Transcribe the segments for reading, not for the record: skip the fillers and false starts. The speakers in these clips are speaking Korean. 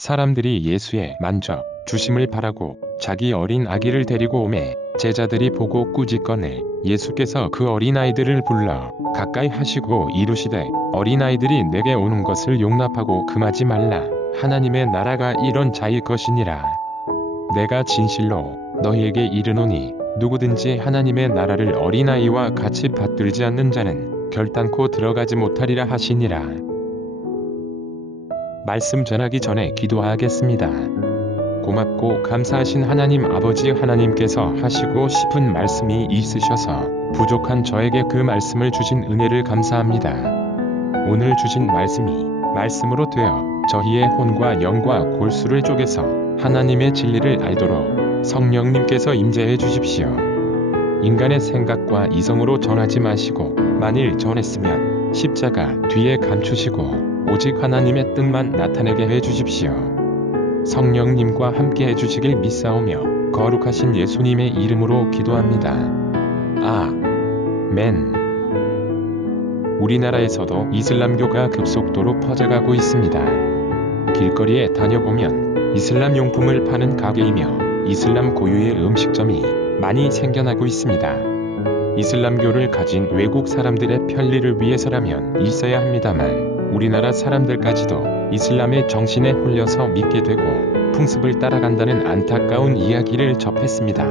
사람들이 예수의 만져 주심을 바라고 자기 어린 아기를 데리고 오매 제자들이 보고 꾸짖거늘 예수께서 그 어린아이들을 불러 가까이 하시고 이르시되 어린아이들이 내게 오는 것을 용납하고 금하지 말라. 하나님의 나라가 이런 자의 것이니라. 내가 진실로 너희에게 이르노니 누구든지 하나님의 나라를 어린아이와 같이 받들지 않는 자는 결단코 들어가지 못하리라 하시니라. 말씀 전하기 전에 기도하겠습니다. 고맙고 감사하신 하나님 아버지, 하나님께서 하시고 싶은 말씀이 있으셔서 부족한 저에게 그 말씀을 주신 은혜를 감사합니다. 오늘 주신 말씀이 말씀으로 되어 저희의 혼과 영과 골수를 쪼개서 하나님의 진리를 알도록 성령님께서 임재해 주십시오. 인간의 생각과 이성으로 전하지 마시고 만일 전했으면 십자가 뒤에 감추시고 오직 하나님의 뜻만 나타내게 해 주십시오. 성령님과 함께 해주시길 믿사오며 거룩하신 예수님의 이름으로 기도합니다. 아멘. 우리나라에서도 이슬람교가 급속도로 퍼져가고 있습니다. 길거리에 다녀보면 이슬람 용품을 파는 가게이며 이슬람 고유의 음식점이 많이 생겨나고 있습니다. 이슬람교를 가진 외국 사람들의 편리를 위해서라면 있어야 합니다만 우리나라 사람들까지도 이슬람의 정신에 홀려서 믿게 되고 풍습을 따라간다는 안타까운 이야기를 접했습니다.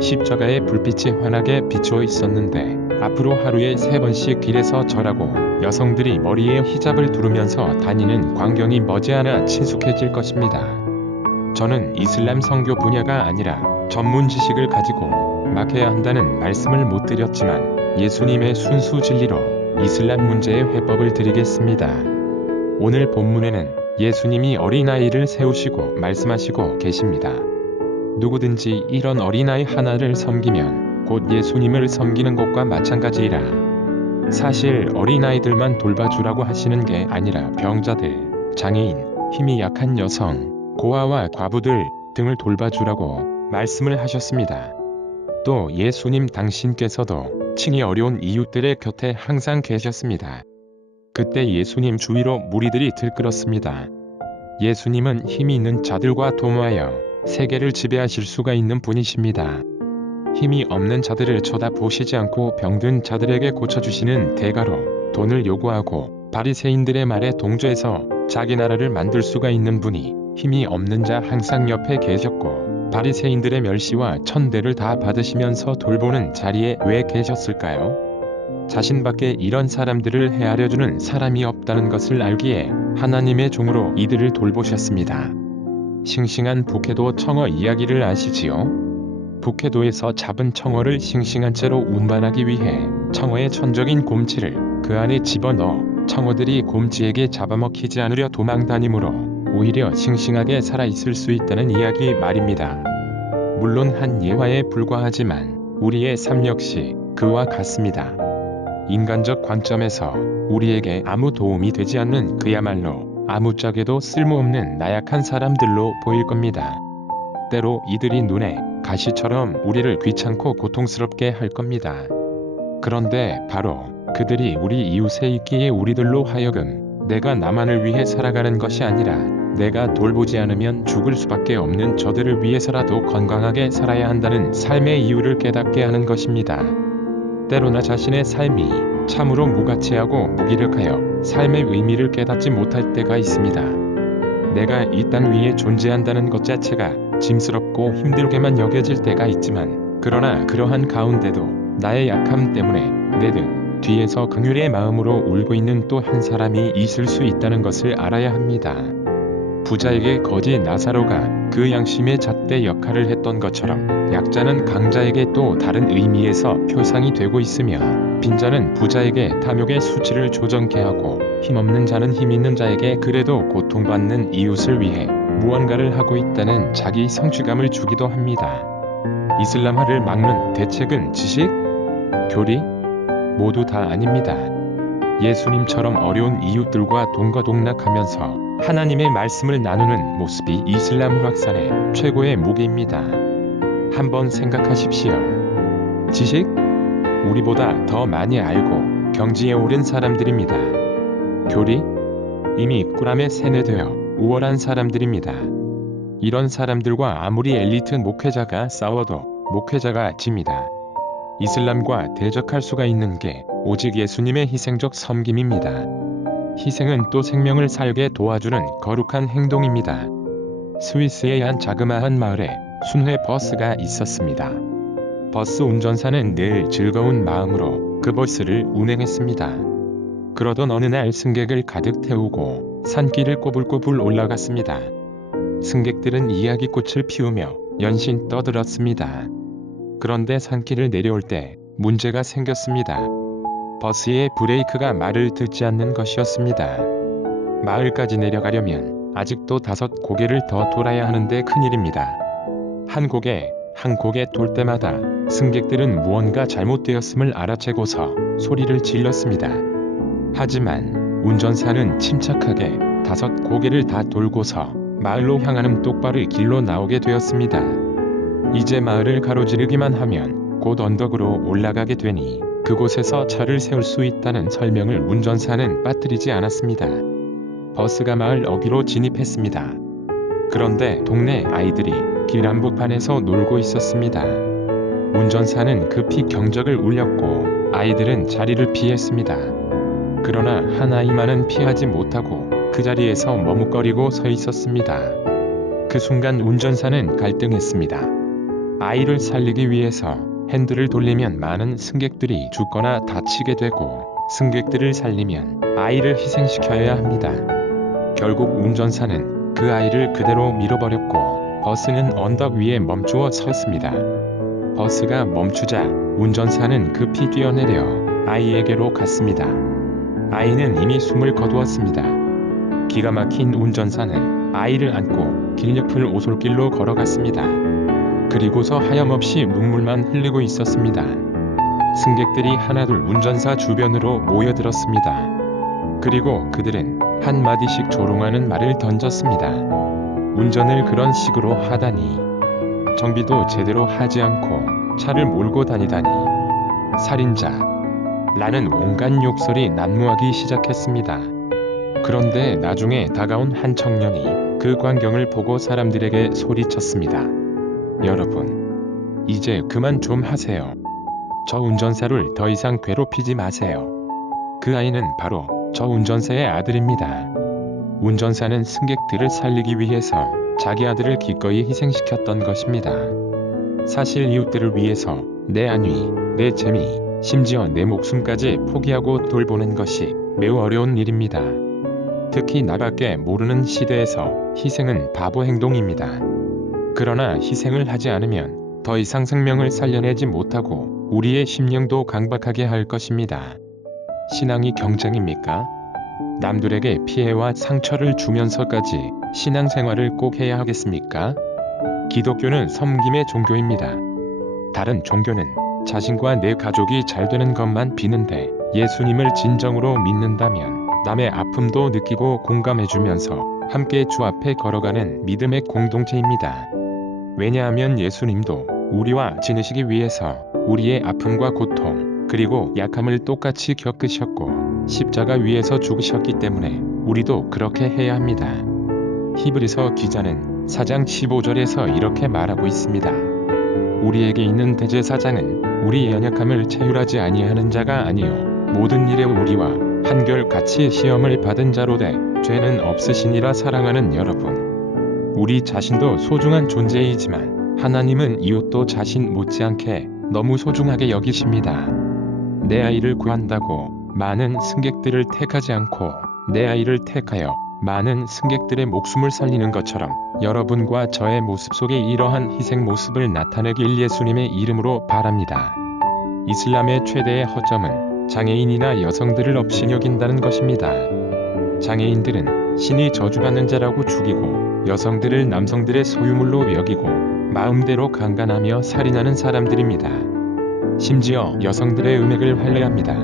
십자가의 불빛이 환하게 비추어 있었는데 앞으로 하루에 3번씩 길에서 절하고 여성들이 머리에 히잡을 두르면서 다니는 광경이 머지않아 친숙해질 것입니다. 저는 이슬람 선교 분야가 아니라 전문 지식을 가지고 막 해야 한다는 말씀을 못 드렸지만 예수님의 순수 진리로 이슬람 문제의 회법을 드리겠습니다. 오늘 본문에는 예수님이 어린아이를 세우시고 말씀하시고 계십니다. 누구든지 이런 어린아이 하나를 섬기면 곧 예수님을 섬기는 것과 마찬가지이라. 사실 어린아이들만 돌봐주라고 하시는 게 아니라 병자들, 장애인, 힘이 약한 여성, 고아와 과부들 등을 돌봐주라고 말씀을 하셨습니다. 또 예수님 당신께서도 친히 어려운 이웃들의 곁에 항상 계셨습니다. 그때 예수님 주위로 무리들이 들끓었습니다. 예수님은 힘이 있는 자들과 도모하여 세계를 지배하실 수가 있는 분이십니다. 힘이 없는 자들을 쳐다보시지 않고 병든 자들에게 고쳐주시는 대가로 돈을 요구하고 바리새인들의 말에 동조해서 자기 나라를 만들 수가 있는 분이 힘이 없는 자 항상 옆에 계셨고 바리새인들의 멸시와 천대를 다 받으시면서 돌보는 자리에 왜 계셨을까요? 자신밖에 이런 사람들을 헤아려주는 사람이 없다는 것을 알기에 하나님의 종으로 이들을 돌보셨습니다. 싱싱한 북해도 청어 이야기를 아시지요? 북해도에서 잡은 청어를 싱싱한 채로 운반하기 위해 청어의 천적인 곰치를 그 안에 집어넣어 청어들이 곰치에게 잡아먹히지 않으려 도망다니므로 오히려 싱싱하게 살아있을 수 있다는 이야기 말입니다. 물론 한 예화에 불과하지만 우리의 삶 역시 그와 같습니다. 인간적 관점에서 우리에게 아무 도움이 되지 않는 그야말로 아무짝에도 쓸모없는 나약한 사람들로 보일 겁니다. 때로 이들이 눈에 가시처럼 우리를 귀찮고 고통스럽게 할 겁니다. 그런데 바로 그들이 우리 이웃에 있기에 우리들로 하여금 내가 나만을 위해 살아가는 것이 아니라 내가 돌보지 않으면 죽을 수밖에 없는 저들을 위해서라도 건강하게 살아야 한다는 삶의 이유를 깨닫게 하는 것입니다. 때로나 자신의 삶이 참으로 무가치하고 무기력하여 삶의 의미를 깨닫지 못할 때가 있습니다. 내가 이 땅 위에 존재한다는 것 자체가 짐스럽고 힘들게만 여겨질 때가 있지만 그러나 그러한 가운데도 나의 약함 때문에 내 등 뒤에서 긍휼의 마음으로 울고 있는 또 한 사람이 있을 수 있다는 것을 알아야 합니다. 부자에게 거지 나사로가 그 양심의 잣대 역할을 했던 것처럼 약자는 강자에게 또 다른 의미에서 표상이 되고 있으며 빈자는 부자에게 탐욕의 수치를 조정케 하고 힘없는 자는 힘있는 자에게 그래도 고통받는 이웃을 위해 무언가를 하고 있다는 자기 성취감을 주기도 합니다. 이슬람화를 막는 대책은 지식, 교리 모두 다 아닙니다. 예수님처럼 어려운 이웃들과 동거동락하면서 하나님의 말씀을 나누는 모습이 이슬람 확산의 최고의 무기입니다. 한번 생각하십시오. 지식? 우리보다 더 많이 알고 경지에 오른 사람들입니다. 교리? 이미 꿀함에 세뇌되어 우월한 사람들입니다. 이런 사람들과 아무리 엘리트 목회자가 싸워도 목회자가 집니다. 이슬람과 대적할 수가 있는 게 오직 예수님의 희생적 섬김입니다. 희생은 또 생명을 살게 도와주는 거룩한 행동입니다. 스위스의 한 자그마한 마을에 순회 버스가 있었습니다. 버스 운전사는 늘 즐거운 마음으로 그 버스를 운행했습니다. 그러던 어느 날 승객을 가득 태우고 산길을 꼬불꼬불 올라갔습니다. 승객들은 이야기꽃을 피우며 연신 떠들었습니다. 그런데 산길을 내려올 때 문제가 생겼습니다. 버스의 브레이크가 말을 듣지 않는 것이었습니다. 마을까지 내려가려면 아직도 5고개를 더 돌아야 하는데 큰일입니다. 한 고개 돌 때마다 승객들은 무언가 잘못되었음을 알아채고서 소리를 질렀습니다. 하지만 운전사는 침착하게 5고개를 다 돌고서 마을로 향하는 똑바른 길로 나오게 되었습니다. 이제 마을을 가로지르기만 하면 곧 언덕으로 올라가게 되니 그곳에서 차를 세울 수 있다는 설명을 운전사는 빠뜨리지 않았습니다. 버스가 마을 어귀로 진입했습니다. 그런데 동네 아이들이 길 한복판에서 놀고 있었습니다. 운전사는 급히 경적을 울렸고 아이들은 자리를 피했습니다. 그러나 한 아이만은 피하지 못하고 그 자리에서 머뭇거리고 서 있었습니다. 그 순간 운전사는 갈등했습니다. 아이를 살리기 위해서 핸들을 돌리면 많은 승객들이 죽거나 다치게 되고 승객들을 살리면 아이를 희생시켜야 합니다. 결국 운전사는 그 아이를 그대로 밀어버렸고 버스는 언덕 위에 멈추어 섰습니다. 버스가 멈추자 운전사는 급히 뛰어내려 아이에게로 갔습니다. 아이는 이미 숨을 거두었습니다. 기가 막힌 운전사는 아이를 안고 길 옆을 오솔길로 걸어갔습니다. 그리고서 하염없이 눈물만 흘리고 있었습니다. 승객들이 하나둘 운전사 주변으로 모여들었습니다. 그리고 그들은 한마디씩 조롱하는 말을 던졌습니다. 운전을 그런 식으로 하다니, 정비도 제대로 하지 않고 차를 몰고 다니다니, 살인자, 라는 온갖 욕설이 난무하기 시작했습니다. 그런데 나중에 다가온 한 청년이 그 광경을 보고 사람들에게 소리쳤습니다. 여러분, 이제 그만 좀 하세요. 저 운전사를 더 이상 괴롭히지 마세요. 그 아이는 바로 저 운전사의 아들입니다. 운전사는 승객들을 살리기 위해서 자기 아들을 기꺼이 희생시켰던 것입니다. 사실 이웃들을 위해서 내 안위, 내 재미, 심지어 내 목숨까지 포기하고 돌보는 것이 매우 어려운 일입니다. 특히 나밖에 모르는 시대에서 희생은 바보 행동입니다. 그러나 희생을 하지 않으면 더 이상 생명을 살려내지 못하고 우리의 심령도 강박하게 할 것입니다. 신앙이 경쟁입니까? 남들에게 피해와 상처를 주면서까지 신앙생활을 꼭 해야 하겠습니까? 기독교는 섬김의 종교입니다. 다른 종교는 자신과 내 가족이 잘 되는 것만 비는데 예수님을 진정으로 믿는다면 남의 아픔도 느끼고 공감해주면서 함께 주 앞에 걸어가는 믿음의 공동체입니다. 왜냐하면 예수님도 우리와 지내시기 위해서 우리의 아픔과 고통 그리고 약함을 똑같이 겪으셨고 십자가 위에서 죽으셨기 때문에 우리도 그렇게 해야 합니다. 히브리서 기자는 4장 15절에서 이렇게 말하고 있습니다. 우리에게 있는 대제사장은 우리 연약함을 체휼하지 아니하는 자가 아니요 모든 일에 우리와 한결같이 시험을 받은 자로되 죄는 없으시니라. 사랑하는 여러분, 우리 자신도 소중한 존재이지만 하나님은 이웃도 자신 못지않게 너무 소중하게 여기십니다. 내 아이를 구한다고 많은 승객들을 택하지 않고 내 아이를 택하여 많은 승객들의 목숨을 살리는 것처럼 여러분과 저의 모습 속에 이러한 희생 모습을 나타내길 예수님의 이름으로 바랍니다. 이슬람의 최대의 허점은 장애인이나 여성들을 업신여긴다는 것입니다. 장애인들은 신이 저주받는 자라고 죽이고 여성들을 남성들의 소유물로 여기고 마음대로 강간하며 살인하는 사람들입니다. 심지어 여성들의 음액을 환례합니다.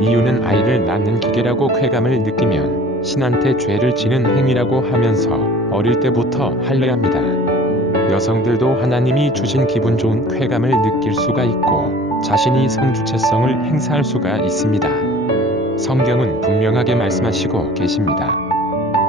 이유는 아이를 낳는 기계라고 쾌감을 느끼면 신한테 죄를 지는 행위라고 하면서 어릴 때부터 할례합니다. 여성들도 하나님이 주신 기분 좋은 쾌감을 느낄 수가 있고 자신이 성주체성을 행사할 수가 있습니다. 성경은 분명하게 말씀하시고 계십니다.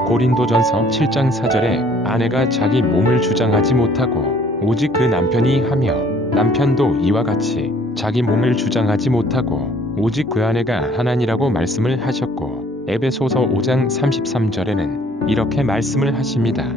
고린도전서 7장 4절에 아내가 자기 몸을 주장하지 못하고 오직 그 남편이 하며 남편도 이와 같이 자기 몸을 주장하지 못하고 오직 그 아내가 하나니라고 말씀을 하셨고 에베소서 5장 33절에는 이렇게 말씀을 하십니다.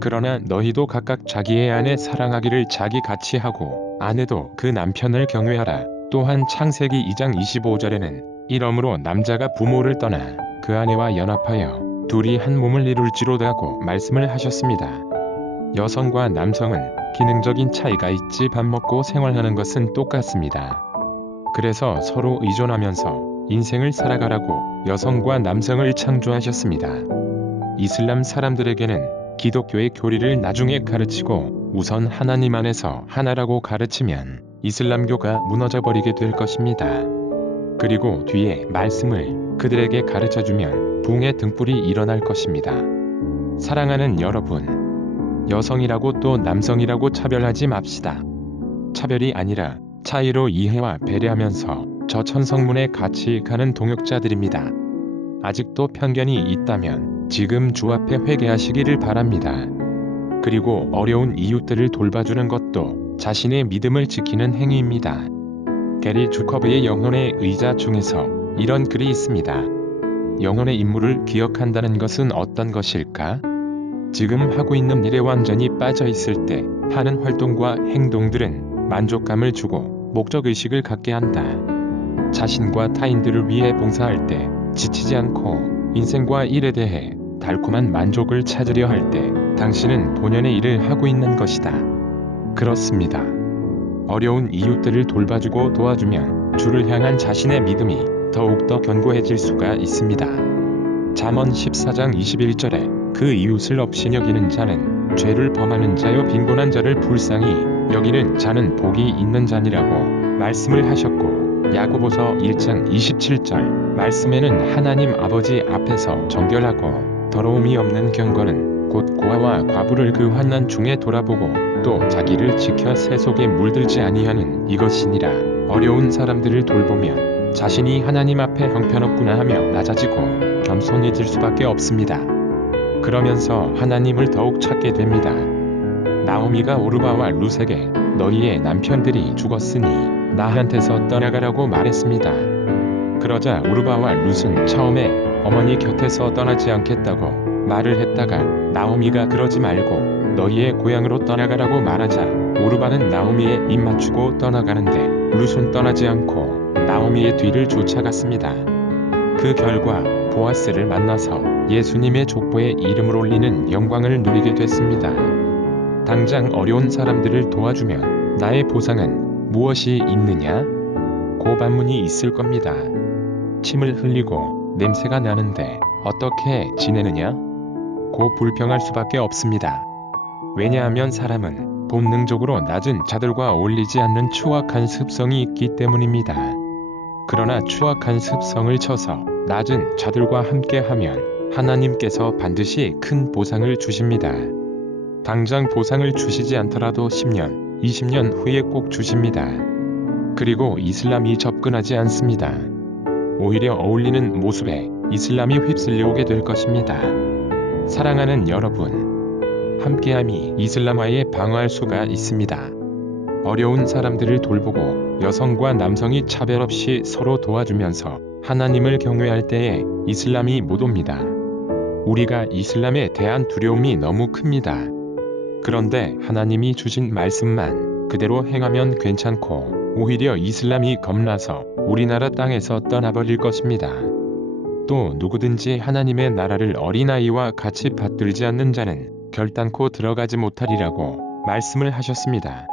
그러나 너희도 각각 자기의 아내 사랑하기를 자기 같이 하고 아내도 그 남편을 경외하라. 또한 창세기 2장 25절에는 이러므로 남자가 부모를 떠나 그 아내와 연합하여 둘이 한 몸을 이룰지로다고 말씀을 하셨습니다. 여성과 남성은 기능적인 차이가 있지 밥 먹고 생활하는 것은 똑같습니다. 그래서 서로 의존하면서 인생을 살아가라고 여성과 남성을 창조하셨습니다. 이슬람 사람들에게는 기독교의 교리를 나중에 가르치고 우선 하나님 안에서 하나라고 가르치면 이슬람교가 무너져버리게 될 것입니다. 그리고 뒤에 말씀을 그들에게 가르쳐주면 붕의 등불이 일어날 것입니다. 사랑하는 여러분, 여성이라고 또 남성이라고 차별하지 맙시다. 차별이 아니라 차이로 이해와 배려하면서 저 천성문에 같이 가는 동역자들입니다. 아직도 편견이 있다면 지금 주 앞에 회개하시기를 바랍니다. 그리고 어려운 이웃들을 돌봐주는 것도 자신의 믿음을 지키는 행위입니다. 게리 주커브의 영혼의 의자 중에서 이런 글이 있습니다. 영혼의 임무를 기억한다는 것은 어떤 것일까? 지금 하고 있는 일에 완전히 빠져 있을 때 하는 활동과 행동들은 만족감을 주고 목적의식을 갖게 한다. 자신과 타인들을 위해 봉사할 때 지치지 않고 인생과 일에 대해 달콤한 만족을 찾으려 할 때 당신은 본연의 일을 하고 있는 것이다. 그렇습니다. 어려운 이웃들을 돌봐주고 도와주면 주를 향한 자신의 믿음이 더욱더 견고해질 수가 있습니다. 잠언 14장 21절에 그 이웃을 없이 여기는 자는 죄를 범하는 자요 빈곤한 자를 불쌍히 여기는 자는 복이 있는 자니라고 말씀을 하셨고 야고보서 1장 27절 말씀에는 하나님 아버지 앞에서 정결하고 더러움이 없는 경건은 곧 고아와 과부를 그 환난 중에 돌아보고 또 자기를 지켜 새 속에 물들지 아니하는 이것이니라. 어려운 사람들을 돌보면 자신이 하나님 앞에 형편없구나 하며 낮아지고 겸손해질 수밖에 없습니다. 그러면서 하나님을 더욱 찾게 됩니다. 나오미가 오르바와 룻에게 너희의 남편들이 죽었으니 나한테서 떠나가라고 말했습니다. 그러자 오르바와 룻은 처음에 어머니 곁에서 떠나지 않겠다고 말을 했다가 나오미가 그러지 말고 너희의 고향으로 떠나가라고 말하자 오르바는 나오미에 입 맞추고 떠나가는데 룻은 떠나지 않고 나오미의 뒤를 쫓아갔습니다. 그 결과 보아스를 만나서 예수님의 족보에 이름을 올리는 영광을 누리게 됐습니다. 당장 어려운 사람들을 도와주면 나의 보상은 무엇이 있느냐? 고반문이 있을 겁니다. 침을 흘리고 냄새가 나는데 어떻게 지내느냐? 고 불평할 수밖에 없습니다. 왜냐하면 사람은 본능적으로 낮은 자들과 어울리지 않는 추악한 습성이 있기 때문입니다. 그러나 추악한 습성을 쳐서 낮은 자들과 함께하면 하나님께서 반드시 큰 보상을 주십니다. 당장 보상을 주시지 않더라도 10년, 20년 후에 꼭 주십니다. 그리고 이슬람이 접근하지 않습니다. 오히려 어울리는 모습에 이슬람이 휩쓸려오게 될 것입니다. 사랑하는 여러분, 함께함이 이슬람화에 방어할 수가 있습니다. 어려운 사람들을 돌보고 여성과 남성이 차별 없이 서로 도와주면서 하나님을 경외할 때에 이슬람이 못 옵니다. 우리가 이슬람에 대한 두려움이 너무 큽니다. 그런데 하나님이 주신 말씀만 그대로 행하면 괜찮고 오히려 이슬람이 겁나서 우리나라 땅에서 떠나버릴 것입니다. 또 누구든지 하나님의 나라를 어린아이와 같이 받들지 않는 자는 결단코 들어가지 못하리라고 말씀을 하셨습니다.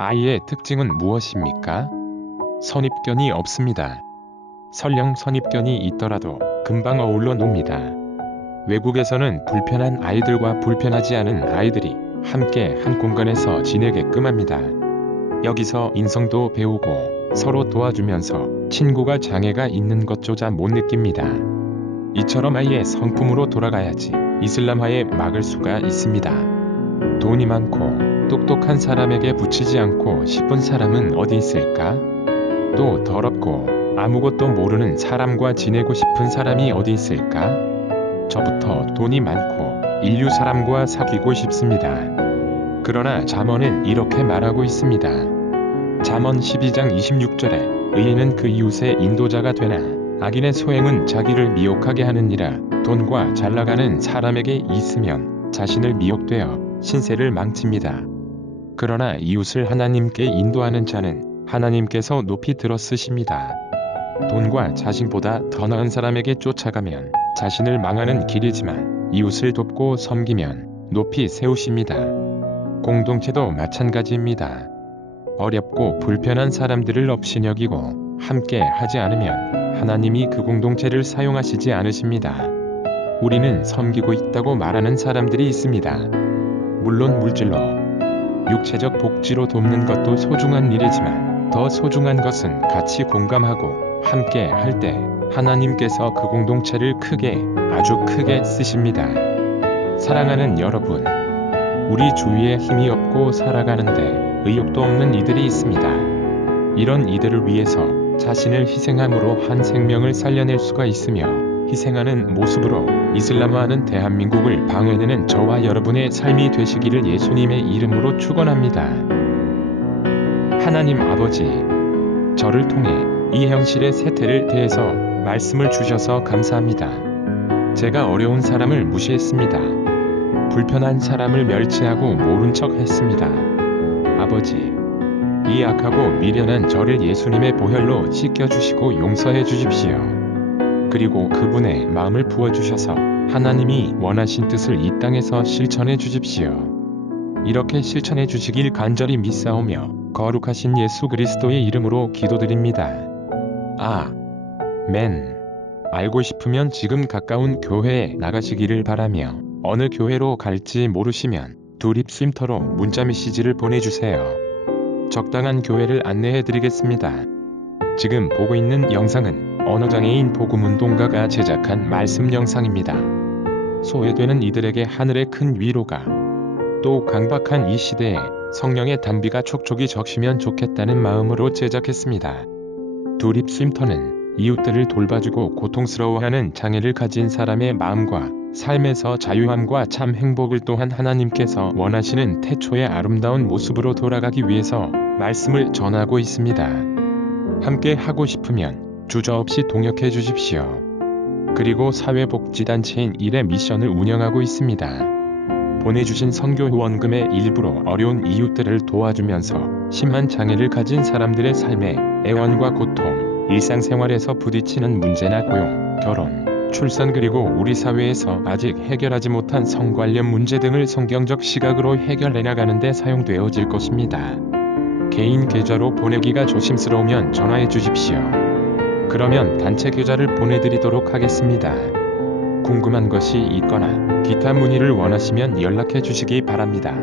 아이의 특징은 무엇입니까? 선입견이 없습니다. 설령 선입견이 있더라도 금방 어울러 놉니다. 외국에서는 불편한 아이들과 불편하지 않은 아이들이 함께 한 공간에서 지내게끔 합니다. 여기서 인성도 배우고 서로 도와주면서 친구가 장애가 있는 것조차 못 느낍니다. 이처럼 아이의 성품으로 돌아가야지 이슬람화에 막을 수가 있습니다. 돈이 많고 똑똑한 사람에게 붙이지 않고 싶은 사람은 어디 있을까? 또 더럽고 아무것도 모르는 사람과 지내고 싶은 사람이 어디 있을까? 저부터 돈이 많고 인류 사람과 사귀고 싶습니다. 그러나 잠언은 이렇게 말하고 있습니다. 잠언 12장 26절에 의인은 그 이웃의 인도자가 되나 악인의 소행은 자기를 미혹하게 하느니라. 돈과 잘나가는 사람에게 있으면 자신을 미혹되어 신세를 망칩니다. 그러나 이웃을 하나님께 인도하는 자는 하나님께서 높이 들어 쓰십니다. 돈과 자신보다 더 나은 사람에게 쫓아가면 자신을 망하는 길이지만 이웃을 돕고 섬기면 높이 세우십니다. 공동체도 마찬가지입니다. 어렵고 불편한 사람들을 업신여기고 함께 하지 않으면 하나님이 그 공동체를 사용하시지 않으십니다. 우리는 섬기고 있다고 말하는 사람들이 있습니다. 물론 물질로, 육체적 복지로 돕는 것도 소중한 일이지만 더 소중한 것은 같이 공감하고 함께 할 때 하나님께서 그 공동체를 크게, 아주 크게 쓰십니다. 사랑하는 여러분, 우리 주위에 힘이 없고 살아가는데 의욕도 없는 이들이 있습니다. 이런 이들을 위해서 자신을 희생함으로 한 생명을 살려낼 수가 있으며 희생하는 모습으로 이슬람화하는 대한민국을 방해내는 저와 여러분의 삶이 되시기를 예수님의 이름으로 축원합니다. 하나님 아버지, 저를 통해 이 현실의 세태를 대해서 말씀을 주셔서 감사합니다. 제가 어려운 사람을 무시했습니다. 불편한 사람을 멸치하고 모른 척 했습니다. 아버지, 이 악하고 미련한 저를 예수님의 보혈로 씻겨주시고 용서해 주십시오. 그리고 그분의 마음을 부어주셔서 하나님이 원하신 뜻을 이 땅에서 실천해 주십시오. 이렇게 실천해 주시길 간절히 믿사오며 거룩하신 예수 그리스도의 이름으로 기도드립니다. 아멘. 알고 싶으면 지금 가까운 교회에 나가시기를 바라며 어느 교회로 갈지 모르시면 두립쉼터로 문자 메시지를 보내주세요. 적당한 교회를 안내해드리겠습니다. 지금 보고 있는 영상은 언어장애인 복음운동가가 제작한 말씀 영상입니다. 소외되는 이들에게 하늘의 큰 위로가, 또 강박한 이 시대에 성령의 단비가 촉촉이 적시면 좋겠다는 마음으로 제작했습니다. 두립쉼터는 이웃들을 돌봐주고 고통스러워하는 장애를 가진 사람의 마음과 삶에서 자유함과 참 행복을 또한 하나님께서 원하시는 태초의 아름다운 모습으로 돌아가기 위해서 말씀을 전하고 있습니다. 함께 하고 싶으면 주저없이 동역해 주십시오. 그리고 사회복지단체인 일의 미션을 운영하고 있습니다. 보내주신 선교 후원금의 일부로 어려운 이웃들을 도와주면서 심한 장애를 가진 사람들의 삶에 애환과 고통, 일상생활에서 부딪히는 문제나 고용, 결혼, 출산 그리고 우리 사회에서 아직 해결하지 못한 성 관련 문제 등을 성경적 시각으로 해결해 나가는 데 사용되어질 것입니다. 개인 계좌로 보내기가 조심스러우면 전화해 주십시오. 그러면 단체 계좌를 보내드리도록 하겠습니다. 궁금한 것이 있거나 기타 문의를 원하시면 연락해 주시기 바랍니다.